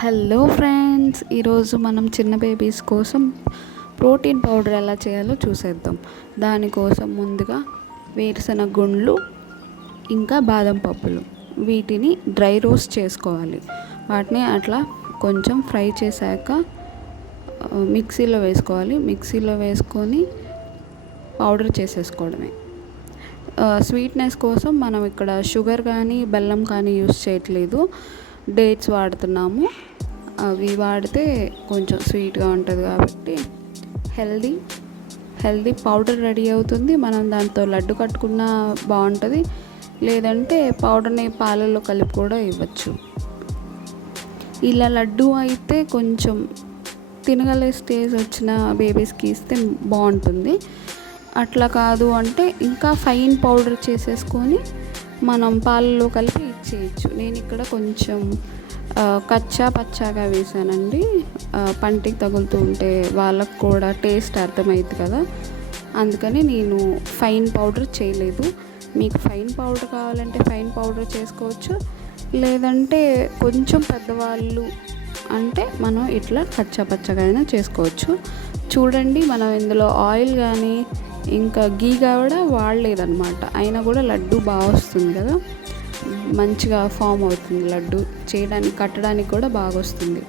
Hello friends, ఈరోజు మనం చిన్న బేబీస్ కోసం ప్రోటీన్ పౌడర్ ఎలా చేయాలో చూసేద్దాం. దానికోసం ముందుగా వేరుశనగ గుండ్లు ఇంకా బాదం పప్పులు వీటిని డ్రై రోస్ట్ చేసుకోవాలి. వాటిని అట్లా కొంచెం ఫ్రై చేశాక మిక్సీలో వేసుకోవాలి. మిక్సీలో వేసుకొని పౌడర్ చేసేసుకోవడమే. స్వీట్నెస్ కోసం మనం ఇక్కడ షుగర్ కానీ బెల్లం కానీ యూస్ చేయట్లేదు, డేట్స్ వాడుతున్నాము. అవి వాడితే కొంచెం స్వీట్గా ఉంటుంది కాబట్టి హెల్దీ పౌడర్ రెడీ అవుతుంది. మనం దాంతో లడ్డు కట్టుకున్నా బాగుంటుంది, లేదంటే పౌడర్ని పాలల్లో కలిపి కూడా ఇవ్వచ్చు. ఇలా లడ్డు అయితే కొంచెం తినగలే స్టేజ్ వచ్చిన బేబీస్కి ఇస్తే బాగుంటుంది. అట్లా కాదు అంటే ఇంకా ఫైన్ పౌడర్ చేసేసుకొని మనం పాలల్లో కలిపి ఇచ్చేయచ్చు. నేను ఇక్కడ కొంచెం కచ్చా పచ్చాగా వేసానండి. పంటికి తగులుతూ ఉంటే వాళ్ళకు కూడా టేస్ట్ అర్థమైంది కదా, అందుకని నేను ఫైన్ పౌడర్ చేయలేదు. మీకు ఫైన్ పౌడర్ కావాలంటే ఫైన్ పౌడర్ చేసుకోవచ్చు, లేదంటే కొంచెం పెద్దవాళ్ళు అంటే మనం ఇట్లా కచ్చా పచ్చగా అయినా చేసుకోవచ్చు. చూడండి, మనం ఇందులో ఆయిల్ కానీ ఇంకా గీ కూడా వాడలేదన్నమాట. అయినా కూడా లడ్డు బాగా వస్తుంది కదా, మంచిగా ఫామ్ అవుతుంది. లడ్డు చేయడానికి కట్టడానికి కూడా బాగా వస్తుంది.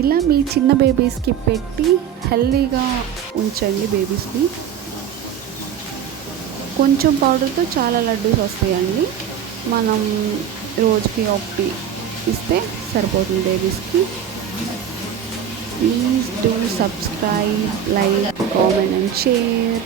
ఇలా మీ చిన్న బేబీస్కి పెట్టి హెల్తీగా ఉంచండి. బేబీస్ని కొంచెం పౌడర్తో చాలా లడ్డూస్ వస్తాయండి. మనం రోజుకి ఒకటి ఇస్తే సరిపోతుంది బేబీస్కి. Please do subscribe, like, comment and share.